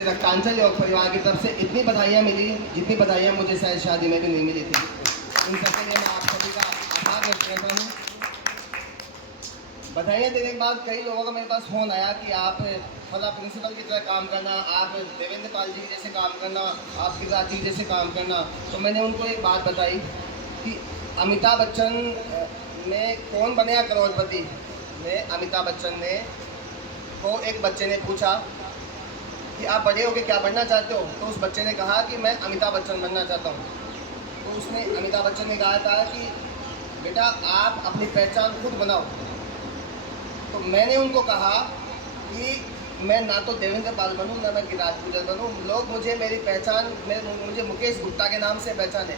रक्तांचल योग परिवार की तरफ से इतनी बधाइयाँ मिली जितनी बधाइयाँ मुझे शायद शादी में भी नहीं मिली थी। इन सबके लिए मैं आप सभी का आभार व्यक्त करता हूँ। बधाइयाँ देने के बाद कई लोगों का मेरे पास फ़ोन आया कि आप फला प्रिंसिपल की तरह काम करना, आप देवेंद्र पाल जी जैसे काम करना, आप गिरिराज जी जैसे काम करना। तो मैंने उनको एक बात बताई कि अमिताभ बच्चन में कौन बनेगा करोड़पति में अमिताभ बच्चन ने को एक बच्चे ने पूछा कि आप बड़े होकर क्या बनना चाहते हो। तो उस बच्चे ने कहा कि मैं अमिताभ बच्चन बनना चाहता हूँ। तो उसने अमिताभ बच्चन ने कहा था कि बेटा आप अपनी पहचान खुद बनाओ। तो मैंने उनको कहा कि मैं ना तो देवेंद्र पाल बनूँ ना मैं गिरिराज पूजन बनूँ। लोग मुझे मेरी पहचान मुझे मुकेश गुप्ता के नाम से पहचाने।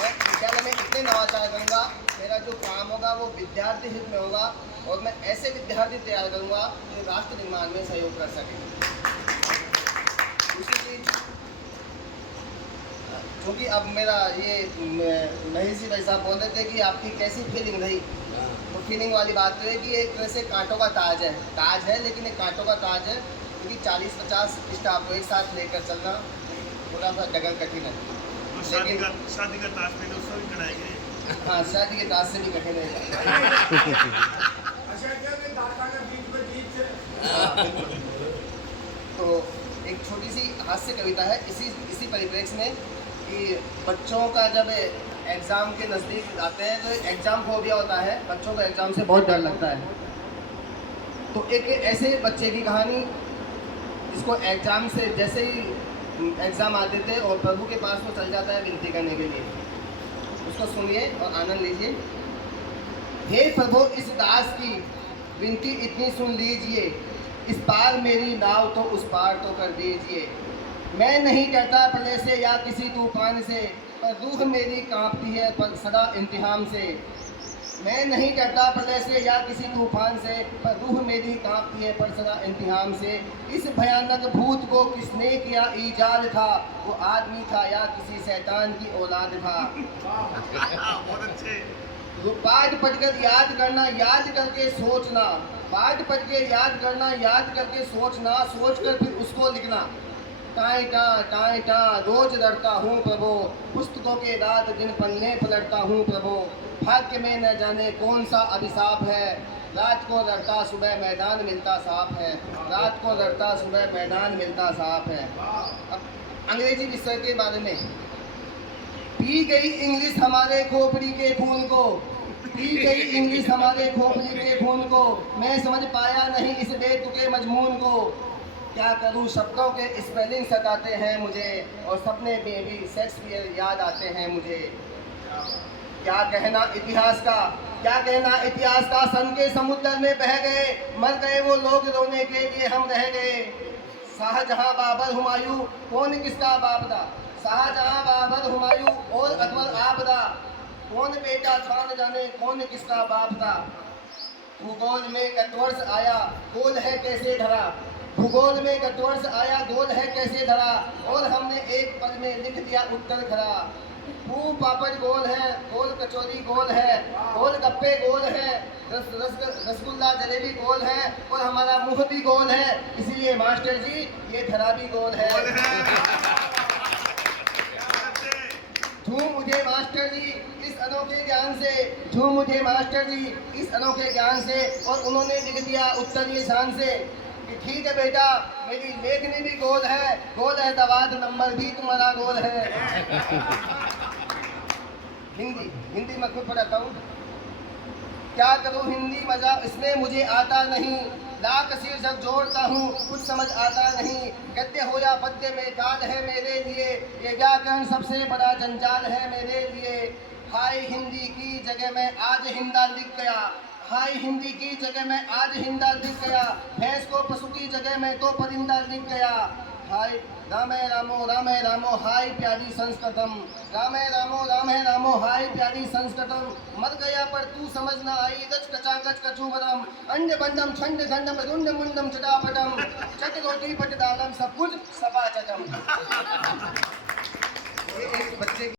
मैं विद्यालय में इतने नवाचार करूँगा, मेरा जो काम होगा वो विद्यार्थी हित में होगा और मैं ऐसे विद्यार्थी तैयार करूँगा जो राष्ट्र निर्माण में सहयोग कर सकें। दूसरी चीज़, क्योंकि अब मेरा ये महेश जी भाई साहब बोल रहे थे कि आपकी कैसी फीलिंग रही, तो फीलिंग वाली बात तो है कि एक तरह से कांटों का ताज है लेकिन एक कांटों का ताज है, क्योंकि 40-50 स्टाफ को एक साथ लेकर चलना थोड़ा सा डगर कठिन है। शादी का ताज पहले उससे भी कढ़ाएंगे। हाँ, शादी के ताज से भी कठिन है। तो एक छोटी सी हास्य कविता है इसी परिप्रेक्ष्य में कि बच्चों का जब एग्ज़ाम के नज़दीक आते हैं तो एग्ज़ाम फोबिया होता है, बच्चों को एग्ज़ाम से बहुत डर लगता है। तो एक ऐसे बच्चे की कहानी जिसको एग्ज़ाम से जैसे ही एग्ज़ाम आते थे और प्रभु के पास वो चल जाता है विनती करने के लिए, उसको सुनिए और आनंद लीजिए। हे प्रभु इस दास की विनती इतनी सुन लीजिए, इस पार मेरी नाव तो उस पार तो कर दीजिए। मैं नहीं डरता प्रलय से या किसी तूफान से, पर रूह मेरी कांपती है पर सदा इम्तिहान से। मैं नहीं डरता प्रलय से या किसी तूफान से, पर रूह मेरी कांपती है पर सदा इम्तिहान से। इस भयानक भूत को किसने किया ईजाद था, वो आदमी था या किसी शैतान की औलाद था। बहुत अच्छे। तो पाठ पढ़कर याद करना, याद करके सोचना, पाठ पढ़ के याद करना, याद करके सोचना, सोचकर फिर उसको लिखना। टाई टा रोज लड़ता हूँ प्रभु, पुस्तकों के रात दिन पन्ने पलटता हूँ प्रभु। भाग्य में न जाने कौन सा अभिशाप है, रात को लड़ता सुबह मैदान मिलता साफ है, रात को लड़ता सुबह मैदान मिलता साफ है। अब अंग्रेजी विषय के बारे में, पी गई इंग्लिश हमारे खोपड़ी के खून को, पी गई इंग्लिश हमारे खोपड़ी के खून को, मैं समझ पाया नहीं इस बेतुके मजमून को। क्या करूं शब्दों के स्पेलिंग सताते हैं मुझे, और सपने में भी शेक्सपियर याद आते हैं मुझे। क्या कहना इतिहास का, क्या कहना इतिहास का, सन के समुद्र में बह गए, मर गए वो लोग रोने के लिए हम रह गए। शाहजहां बाबर हुमायूं कौन किसका बाप था, शाहजहां बाबर हुमायूं और अकबर आपदा, कौन बेटा था न जाने कौन किसका बाप था। भूगोल में कटवर्ष आया गोल है कैसे धरा, भूगोल में कटवर्ष आया गोल है कैसे धरा, और हमने एक पल में लिख दिया उत्तर खरा। पूरी पापड़ गोल है, गोल कचौरी गोल है, गोल गप्पे गोल है, रसगुल्ला जलेबी गोल है, और हमारा मुंह भी गोल है, इसीलिए मास्टर जी ये धरा भी गोल है। झूम मुझे मास्टर जी इस अनोखे ज्ञान से, झूम मुझे मास्टर जी इस अनोखे ज्ञान से, और उन्होंने लिख दिया उत्तर ये शान से कि ठीक है बेटा मेरी लेखनी भी गोल है दवाद नंबर भी तुम्हारा गोल है। हिंदी मैं खुद पढ़ाता हूँ। क्या करूँ हिंदी मजा इसमें मुझे आता नहीं, लाख शीर्षक जोड़ता हूँ कुछ समझ आता नहीं। गद्य हो या पद्य में काल है मेरे लिए, ये व्याकरण सबसे बड़ा जंजाल है मेरे लिए। हाय हिंदी की जगह में आज हिंदा लिख गया, हाय हिंदी की जगह में आज हिंदा लिख गया, भैंस को पशु की जगह में तो परिंदा लिख गया। हाय रामे रामो हाय प्यारी संस्कृतम, रामे रामो हाय प्यारी संस्कृतम। मर गया पर तू समझ न आई, रच कचाकच कचूबरम, अंड बंडम छंड घंडम रुंड मुंडम चटापटम, चट रोटी पट दालम सब कुछ सपा चटम। ये एक बच्चे